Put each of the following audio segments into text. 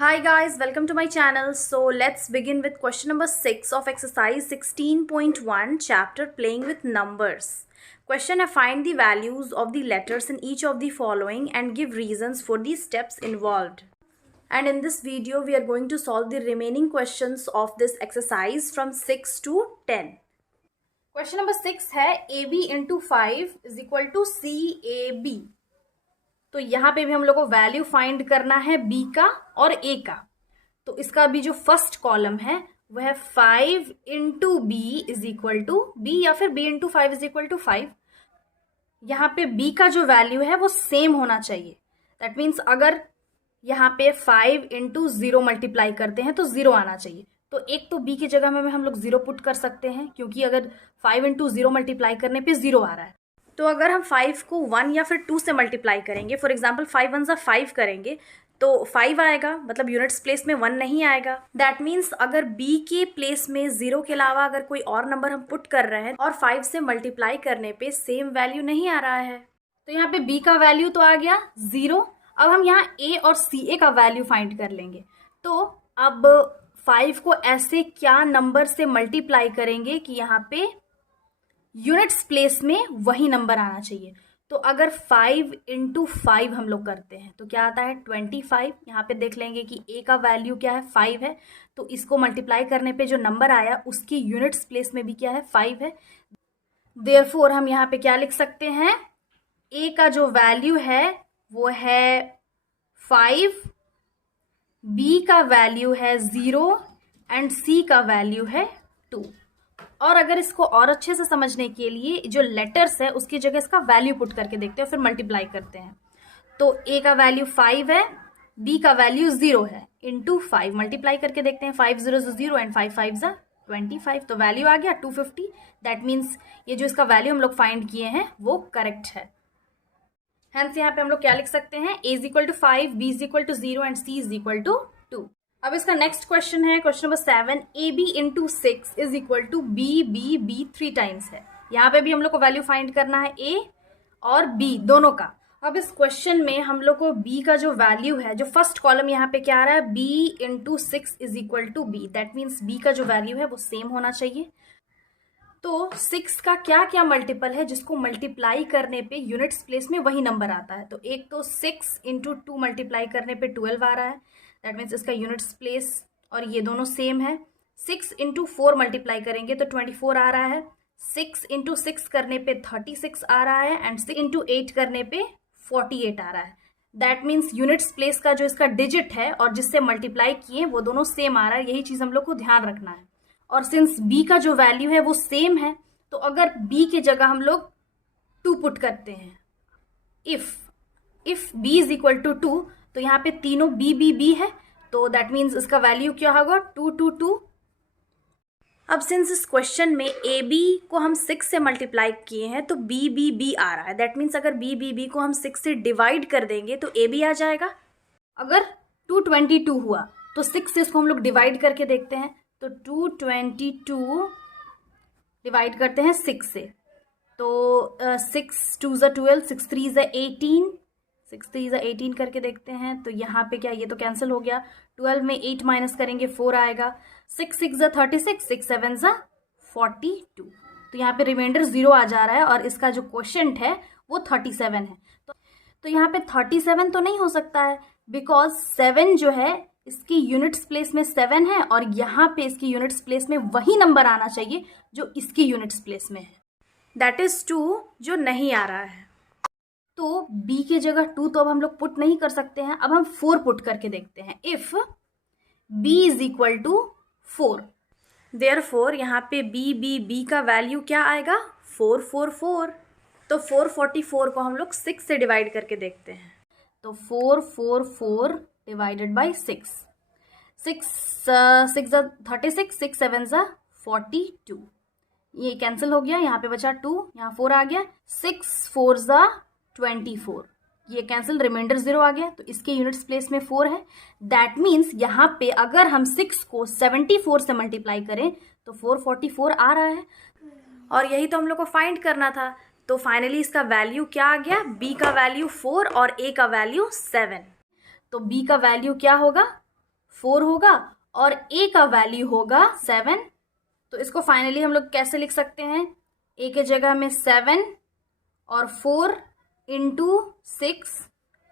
Hi guys, welcome to my channel. So let's begin with question number 6 of exercise 16.1 chapter playing with numbers. Question: find the values of the letters in each of the following and give reasons for the steps involved. And in this video we are going to solve the remaining questions of this exercise from 6 to 10. Question number 6 है AB into 5 is equal to CAB. तो यहाँ पे भी हम लोग को value find करना है बी का और ए का। तो इसका भी जो फर्स्ट कॉलम है वह है 5 into B is equal to B, या फिर B into 5 is equal to 5। यहाँ पे बी का जो वैल्यू है वो सेम होना चाहिए। दैट मीन्स अगर यहाँ पे 5 इंटू 0 मल्टीप्लाई करते हैं तो 0 आना चाहिए। तो एक तो बी की जगह में हम लोग 0 पुट कर सकते हैं, क्योंकि अगर 5 इंटू 0 मल्टीप्लाई करने पे 0 आ रहा है। तो अगर हम 5 को 1 या फिर 2 से मल्टीप्लाई करेंगे, फॉर एग्जाम्पल 5 1 5 करेंगे तो 5 आएगा, मतलब यूनिट्स प्लेस में 1 नहीं आएगा। दैट मीन्स अगर b के प्लेस में 0 के अलावा अगर कोई और नंबर हम पुट कर रहे हैं और 5 से मल्टीप्लाई करने पे सेम वैल्यू नहीं आ रहा है, तो यहाँ पे b का वैल्यू तो आ गया 0। अब हम यहाँ a और ca का वैल्यू फाइंड कर लेंगे। तो अब 5 को ऐसे क्या नंबर से मल्टीप्लाई करेंगे कि यहाँ पे यूनिट्स प्लेस में वही नंबर आना चाहिए। तो अगर 5 इंटू 5 हम लोग करते हैं तो क्या आता है 25। यहाँ पे देख लेंगे कि a का वैल्यू क्या है 5 है, तो इसको मल्टीप्लाई करने पे जो नंबर आया उसकी यूनिट्स प्लेस में भी क्या है 5 है। देयरफॉर हम यहाँ पे क्या लिख सकते हैं, a का जो वैल्यू है वो है 5, b का वैल्यू है 0 एंड c का वैल्यू है 2। और अगर इसको और अच्छे से समझने के लिए जो लेटर्स है उसकी जगह इसका वैल्यू पुट करके देखते हैं, फिर मल्टीप्लाई करते हैं। तो a का वैल्यू 5 है, b का वैल्यू 0 है, इंटू 5 मल्टीप्लाई करके देखते हैं। 5 0 0 एंड 5 5 25, तो वैल्यू आ गया 250। दैट मीन्स ये जो इसका वैल्यू हम लोग फाइंड किए हैं वो करेक्ट है। हेंस यहाँ पे हम लोग क्या लिख सकते हैं, a is equal to 5, b is equal to 0 and c is equal to 2। अब इसका नेक्स्ट क्वेश्चन है question number 7, A B into 6 is equal to B B B 3 times है। यहाँ पे भी हम लोग को वैल्यू फाइंड करना है ए और बी दोनों का। अब इस क्वेश्चन में हम लोग को बी का जो वैल्यू है, जो फर्स्ट कॉलम यहाँ पे क्या आ रहा है, B into 6 is equal to B. That means B का जो वैल्यू है वो सेम होना चाहिए। तो 6 का क्या क्या मल्टीपल है जिसको मल्टीप्लाई करने पे यूनिट्स प्लेस में वही नंबर आता है। तो एक तो 6 इंटू 2 मल्टीप्लाई करने पे 12 आ रहा है। दैट मीन्स इसका यूनिट्स प्लेस और ये दोनों सेम है। 6 इंटू 4 मल्टीप्लाई करेंगे तो 24 आ रहा है। 6 इंटू 6 करने पे 36 आ रहा है एंड 6 इंटू 8 करने पे 48 आ रहा है। दैट मीन्स यूनिट्स प्लेस का जो इसका डिजिट है और जिससे मल्टीप्लाई किए वो दोनों सेम आ रहा है। यही चीज हम लोग को ध्यान रखना है। और सिंस b का जो वैल्यू है वो सेम है, तो अगर b की जगह हम लोग 2 पुट करते हैं, if b is equal to 2, तो यहाँ पे तीनों b b b है, तो दैट मीन्स इसका वैल्यू क्या होगा 2 2 2। अब सिंस इस क्वेश्चन में ए बी को हम 6 से मल्टीप्लाई किए हैं तो b b b आ रहा है। दैट मीन्स अगर b b b को हम 6 से डिवाइड कर देंगे तो a b आ जाएगा। अगर 222 हुआ तो 6 से इसको हम लोग डिवाइड करके देखते हैं, तो 222 डिवाइड करते हैं 6 से, तो 6 2 ज़ा 12, 6 3 ज़ा 18, 6 3 ज़ा 18 करके देखते हैं। तो यहाँ पे क्या, ये तो कैंसिल हो गया। 12 में 8 माइनस करेंगे 4 आएगा। 6 6 ज़ा 36, 6 7 ज़ा 42। तो यहाँ पे रिमाइंडर 0 आ जा रहा है और इसका जो क्वोशंट है वो 37 है। तो यहाँ पे 37 तो नहीं हो सकता है, बिकॉज 7 जो है इसकी यूनिट्स प्लेस में 7 है और यहाँ पे इसकी यूनिट्स प्लेस में वही नंबर आना चाहिए जो इसकी यूनिट्स प्लेस में है, दैट इज 2, जो नहीं आ रहा है। तो b की जगह 2 तो अब हम लोग पुट नहीं कर सकते हैं। अब हम 4 पुट करके देखते हैं। If b is equal to 4, therefore यहाँ पे b b b का वैल्यू क्या आएगा 444। तो 444 को हम लोग 6 से डिवाइड करके देखते हैं। तो 444 डिवाइडेड बाई 6, 6 6 ज़ा 36, 6 7 ज़ा 42, ये कैंसिल हो गया। यहाँ पे बचा 2, यहाँ 4 आ गया। 6 4 ज़ा 24, ये कैंसिल, रिमाइंडर 0 आ गया। तो इसके यूनिट्स प्लेस में 4 है। दैट मीन्स यहाँ पे अगर हम 6 को 74 से मल्टीप्लाई करें तो 444 आ रहा है, और यही तो हम लोग को फाइंड करना था। तो फाइनली इसका वैल्यू क्या आ गया, b का वैल्यू 4 और a का वैल्यू 7। तो b का वैल्यू क्या होगा 4 होगा और ए का वैल्यू होगा 7। तो इसको फाइनली हम लोग कैसे लिख सकते हैं, ए के जगह में 7 और 4 इंटू 6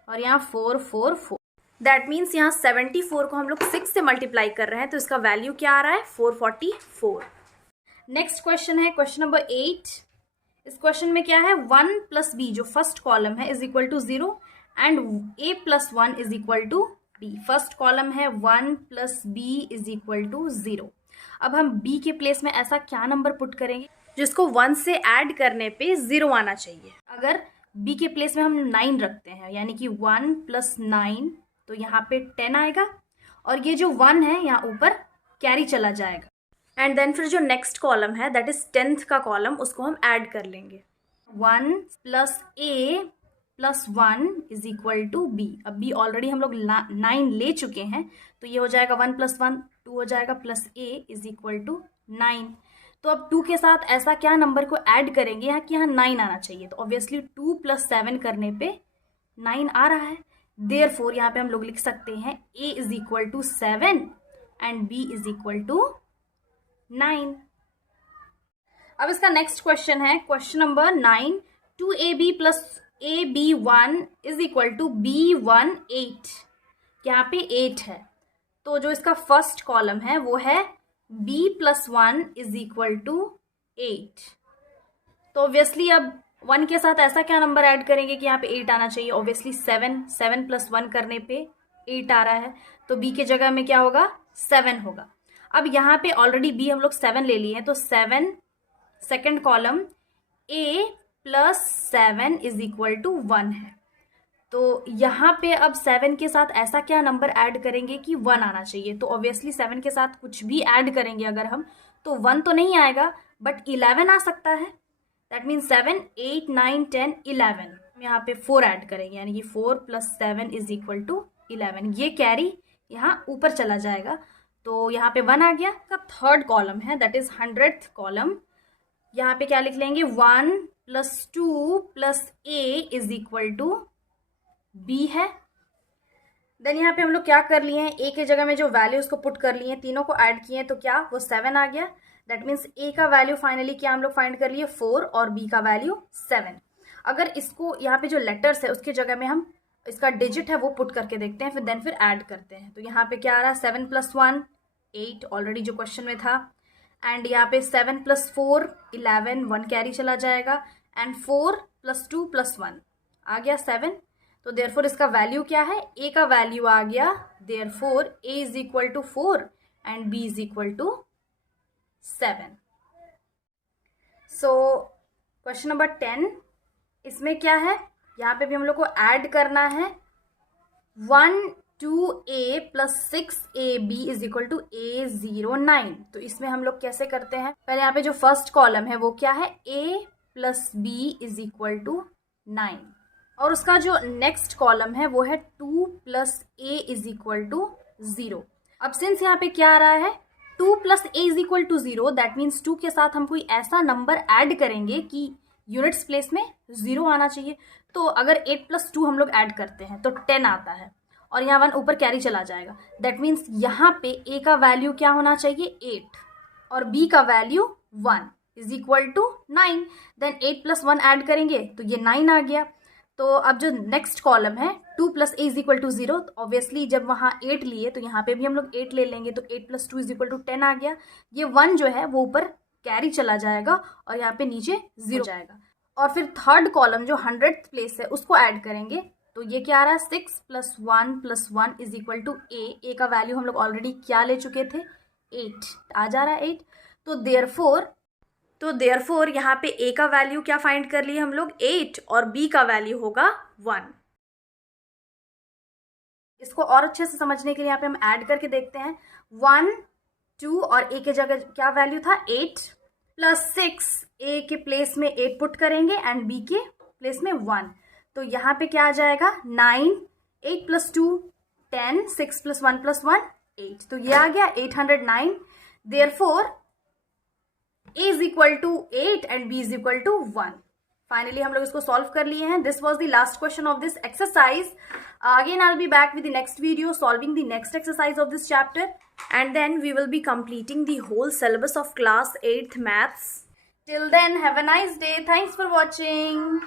और यहाँ 4 4 4। दैट मीन्स यहाँ 74 को हम लोग 6 से मल्टीप्लाई कर रहे हैं, तो इसका वैल्यू क्या आ रहा है, 444। नेक्स्ट क्वेश्चन है क्वेश्चन नंबर 8। इस क्वेश्चन में क्या है, 1 प्लस बी जो फर्स्ट कॉलम है is equal to 0 and a plus 1 is equal to b। First column है 1 plus B is equal to 0। अब हम b के प्लेस में ऐसा क्या नंबर पुट करेंगे जिसको 1 से ऐड करने पे 0 आना चाहिए। अगर b के प्लेस में हम 9 रखते हैं, यानी कि 1 प्लस 9, तो यहाँ पे 10 आएगा और ये जो 1 है यहाँ ऊपर कैरी चला जाएगा। एंड देन फिर जो नेक्स्ट कॉलम है दैट इज 10th का कॉलम, उसको हम ऐड कर लेंगे। 1 plus a plus 1 is equal to b। अब b ऑलरेडी हम लोग 9 ले चुके हैं, तो ये हो जाएगा 1 प्लस 1 2 हो जाएगा plus a is equal to 9। तो अब 2 के साथ ऐसा क्या नंबर को ऐड करेंगे यहाँ कि यहाँ 9 आना चाहिए, तो ऑब्वियसली 2 प्लस 7 करने पे 9 आ रहा है। देयरफॉर यहाँ पे हम लोग लिख सकते हैं a is equal to 7 and b is equal to 9। अब इसका नेक्स्ट क्वेश्चन है question number 9। 2ab plus ab1 is equal to b1 8। यहाँ पे 8 है, तो जो इसका फर्स्ट कॉलम है वो है b plus 1 is equal to 8। तो ऑब्वियसली अब 1 के साथ ऐसा क्या नंबर ऐड करेंगे कि यहाँ पे 8 आना चाहिए। ऑब्वियसली 7 प्लस 1 करने पे 8 आ रहा है, तो b के जगह में क्या होगा, 7 होगा। अब यहाँ पे ऑलरेडी b हम लोग 7 ले लिए हैं, तो 7 second column a plus 7 is equal to 1 है। तो यहाँ पे अब 7 के साथ ऐसा क्या नंबर ऐड करेंगे कि 1 आना चाहिए। तो ऑब्वियसली 7 के साथ कुछ भी ऐड करेंगे अगर हम, तो 1 तो नहीं आएगा बट 11 आ सकता है। That means 7 8 9 10 11। यहाँ पे 4 ऐड करेंगे, यानी कि 4 प्लस 7 इज इक्वल टू 11। ये कैरी यहाँ ऊपर चला जाएगा, तो यहाँ पे 1 आ गया। का थर्ड कॉलम है दैट इज 100th कॉलम। यहाँ पे क्या लिख लेंगे, 1 plus 2 plus a is equal to b है। देन यहाँ पे हम लोग क्या कर लिए हैं, a के जगह में जो वैल्यू उसको पुट कर लिए हैं, तीनों को ऐड किए हैं, तो क्या वो 7 आ गया। दैट मीन्स a का वैल्यू फाइनली क्या हम लोग फाइंड कर लिए, 4 और b का वैल्यू 7। अगर इसको यहाँ पे जो लेटर्स है उसके जगह में हम इसका डिजिट है वो पुट करके देखते हैं, फिर ऐड करते हैं। तो यहाँ पे क्या आ रहा है, 7 प्लस 1 8 ऑलरेडी जो क्वेश्चन में था, एंड यहाँ पे 7 प्लस 4 11 1 कैरी चला जाएगा, एंड 4 प्लस 2 प्लस 1 आ गया 7। तो देयरफॉर इसका वैल्यू क्या है, a का वैल्यू आ गया, therefore a is equal to 4 and b is equal to 7। So question number 10, इसमें क्या है, यहाँ पे भी हम लोग को ऐड करना है 1 2a plus 6ab is equal to a09। तो इसमें हम लोग कैसे करते हैं, पहले यहाँ पे जो फर्स्ट कॉलम है वो क्या है, a plus b is equal to 9, और उसका जो नेक्स्ट कॉलम है वो है 2 plus a is equal to 0। अब सिंस यहाँ पे क्या आ रहा है, 2 plus a is equal to 0, that means 2 के साथ हम कोई ऐसा नंबर ऐड करेंगे कि यूनिट्स प्लेस में 0 आना चाहिए। तो अगर 8 प्लस 2 हम लोग ऐड करते हैं तो 10 आता है, और यहाँ 1 ऊपर कैरी चला जाएगा। दैट मीन्स यहाँ पे a का वैल्यू क्या होना चाहिए, 8, और b का value 1 is equal to 9। Then 8 plus 1 add करेंगे तो ये 9 आ गया। तो अब जो नेक्स्ट कॉलम है 2 plus a is equal to 0, obviously जब वहाँ 8 लिए तो यहाँ पे भी हम लोग 8 ले लेंगे, तो 8 प्लस 2 इज इक्वल टू 10 आ गया। ये 1 जो है वो ऊपर कैरी चला जाएगा और यहाँ पे नीचे 0 जाएगा। और फिर थर्ड कॉलम जो 100th प्लेस है उसको ऐड करेंगे, तो ये क्या आ रहा है, 6 plus 1 is equal to a का वैल्यू हम लोग ऑलरेडी क्या ले चुके थे, 8 आ जा रहा है 8। तो देयरफॉर यहाँ पे a का वैल्यू क्या फाइंड कर लिए हम लोग, 8, और b का वैल्यू होगा 1। इसको और अच्छे से समझने के लिए यहाँ पे हम ऐड करके देखते हैं। 1 2 और a के जगह क्या वैल्यू था, 8 प्लस 6, a के प्लेस में 8 पुट करेंगे एंड b के प्लेस में 1। तो यहाँ पे क्या आ जाएगा, 9 8 प्लस 2 10 6 प्लस 1 प्लस 1 8। तो ये आ गया 809। Therefore a is equal to 8 and b is equal to 1। Finally हम लोग इसको सॉल्व कर लिए हैं. This was the last question of this exercise. Again I'll be back with the next video solving the next exercise of this chapter, and then we will be completing the whole syllabus of class 8th maths. Till then, have a nice day. Thanks for watching.